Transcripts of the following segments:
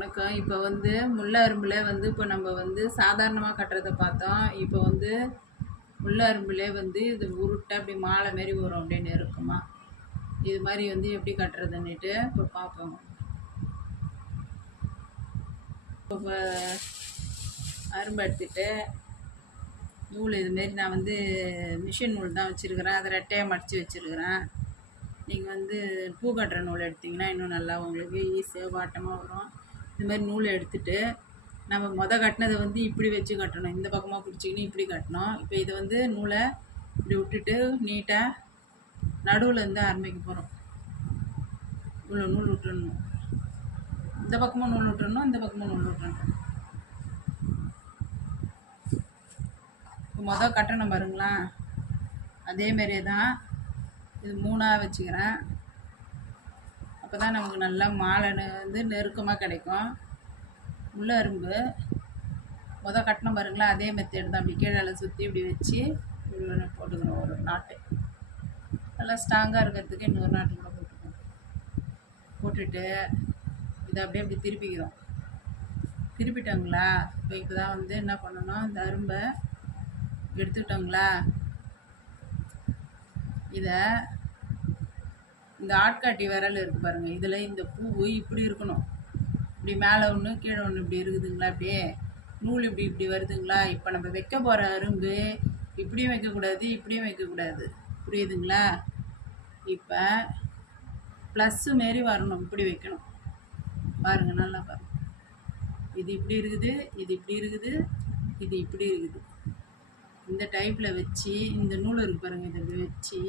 வணக்கம். இப்போ வந்து முல்லை அரும்பில் வந்து இப்போ நம்ம வந்து சாதாரணமாக கட்டுறதை பார்த்தோம் இப்போ வந்து முல்லை அரும்பிலே வந்து இது உருட்டை அப்படி மாலை மாரி வரும் அப்படின்னு இருக்குமா இது மாதிரி வந்து எப்படி கட்டுறதுன்னுட்டு இப்போ பார்ப்போம். இப்போ அரும்பு எடுத்துட்டு நூல் இதுமாரி நான் வந்து மிஷின் நூல் தான் வச்சுருக்கிறேன். அதை ரெட்டையாக மடித்து வச்சுருக்கிறேன். நீங்கள் வந்து பூ கட்டுற நூல் எடுத்திங்கன்னா இன்னும் நல்லா உங்களுக்கு ஈஸியாக வாட்டமாக வரும். இந்த மாதிரி நூலை எடுத்துட்டு நம்ம மொதல் கட்டினதை வந்து இப்படி வச்சு கட்டணும். இந்த பக்கமாக பிடிச்சிக்கின்னு இப்படி கட்டணும். இப்போ இதை வந்து நூலை இப்படி விட்டுட்டு நீட்டாக நடுவில் இருந்து ஆரம்பிக்க போகிறோம் இவ்வளோ நூல் விட்டுடணும் இந்த பக்கமும் நூல் விட்டுறணும் இந்த பக்கமும் நூல் விட்டுறணும். இப்போ மொதல் கட்டணும் பாருங்களா அதேமாரியே தான் இது மூணாக வச்சுக்கிறேன். அப்போ தான் நமக்கு நல்லா மாலை வந்து நெருக்கமாக கிடைக்கும். உள்ள அரும்பு. மொதல் கட்டணம் பாருங்களா அதே மெத்தேடு தான். அப்படி கீழே சுற்றி இப்படி வச்சு இப்படி போட்டுக்கணும் ஒரு நாட்டு. நல்லா ஸ்ட்ராங்காக இருக்கிறதுக்கு இன்னொரு நாட்டு கூட போட்டுக்கணும். போட்டுட்டு இதை அப்படியே அப்படி திருப்பிக்கிறோம். திருப்பிட்டோங்களா? இப்போ இப்போ தான் வந்து என்ன பண்ணணும்? இந்த அரும்பை எடுத்துக்கிட்டோங்களா? இதை இந்த ஆட்காட்டி விரல் இருக்குது பாருங்கள் இதில் இந்த பூ இப்படி இருக்கணும். இப்படி மேலே ஒன்று கீழே ஒன்று இப்படி இருக்குதுங்களா அப்படியே? நூல் இப்படி இப்படி வருதுங்களா? இப்போ நம்ம வைக்க போகிற அரும்பு இப்படியும் வைக்கக்கூடாது இப்படியும் வைக்கக்கூடாது புரியுதுங்களா? இப்போ ப்ளஸ்ஸு மாரி வரணும் இப்படி வைக்கணும். பாருங்கள் நல்லா பாருங்கள் இது இப்படி இருக்குது இது இப்படி இருக்குது இது இப்படி இருக்குது. இந்த டைப்பில் வச்சு இந்த நூல் இருக்கு பாருங்கள் இதை வச்சு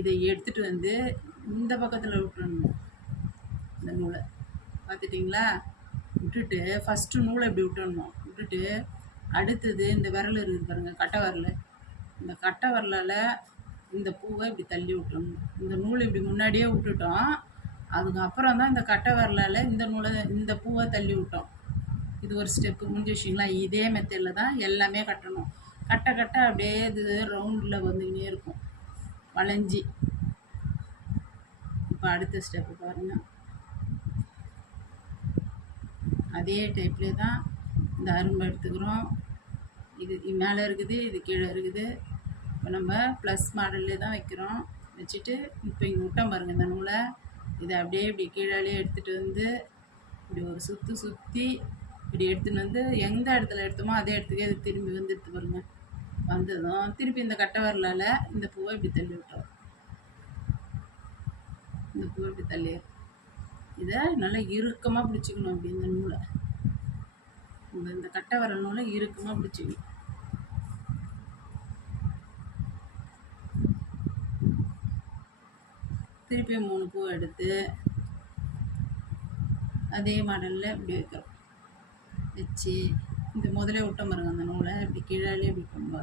இதை எடுத்துகிட்டு வந்து இந்த பக்கத்தில் விட்டுறணும். இந்த நூலை. பார்த்துட்டிங்களா? விட்டுட்டு ஃபஸ்ட்டு நூலை இப்படி விட்டுடணும் விட்டுட்டு அடுத்தது இந்த விரல் இருக்குது பாருங்கள் கட்டை விரல். இந்த கட்டை விரலால் இந்த பூவை இப்படி தள்ளி விட்டுறணும். இந்த நூலை இப்படி முன்னாடியே விட்டுட்டோம். அதுக்கப்புறம் தான் இந்த கட்டை விரலால் இந்த நூலை இந்த பூவை தள்ளி விட்டோம். இது ஒரு ஸ்டெப்பு முடிஞ்சு விஷயங்களா இதே மெத்தடில் தான் எல்லாமே கட்டணும். கட்ட கட்ட அப்படியே இது ரவுண்டில் வந்துக்கினே இருக்கும். வளைஞ்சி. இப்போ அடுத்த ஸ்டெப்பு பாருங்கள் அதே டைப்லேயே தான் இந்த அரும்பு எடுத்துக்கிறோம். இது மேலே இருக்குது இது கீழே இருக்குது. இப்போ நம்ம ப்ளஸ் மாடல்லே தான் வைக்கிறோம். வச்சுட்டு இப்போ இங்கே விட்டோம் பாருங்கள் இந்த நூலை. இதை அப்படியே இப்படி கீழே எடுத்துகிட்டு வந்து இப்படி ஒரு சுற்று சுற்றி இப்படி எடுத்துன்னு வந்து எந்த இடத்துல எடுத்தோமோ அதே இடத்துக்கே திரும்பி வந்து எடுத்து பாருங்கள் வந்ததும் திருப்பி இந்த கட்டை வரலால் இந்த பூவை இப்படி தள்ளி விட்டோம். இந்த பூவை இப்படி தள்ளி இதை நல்லா இறுக்கமாக பிடிச்சிக்கணும் அப்படி இந்த நூலை. இந்த இந்த கட்டை வர நூலை இறுக்கமாக பிடிச்சிக்கணும். திருப்பி மூணு பூ எடுத்து அதே மாடலில் இப்படி வைக்கிறோம். வச்சு இது முதலே விட்ட பாருங்க அந்த நூலை. இப்படி கீழே இப்படி கொண்டு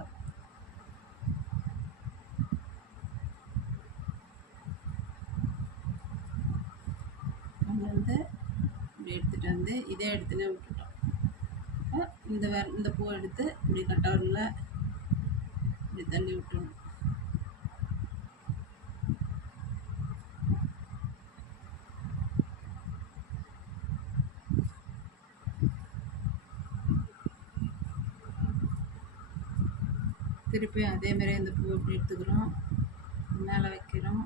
வந்து இப்படி எடுத்துகிட்டு வந்து இதே எடுத்துனே விட்டுட்டோம். இந்த வே இந்த பூ எடுத்து இப்படி கட்டவரில் இப்படி தள்ளி விட்டுணும் திருப்பியும் அதேமாரி இந்த பூ இப்படி எடுத்துக்கிறோம்? மேலே வைக்கிறோம்.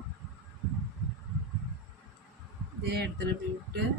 இதே இடத்துல இப்படி விட்டு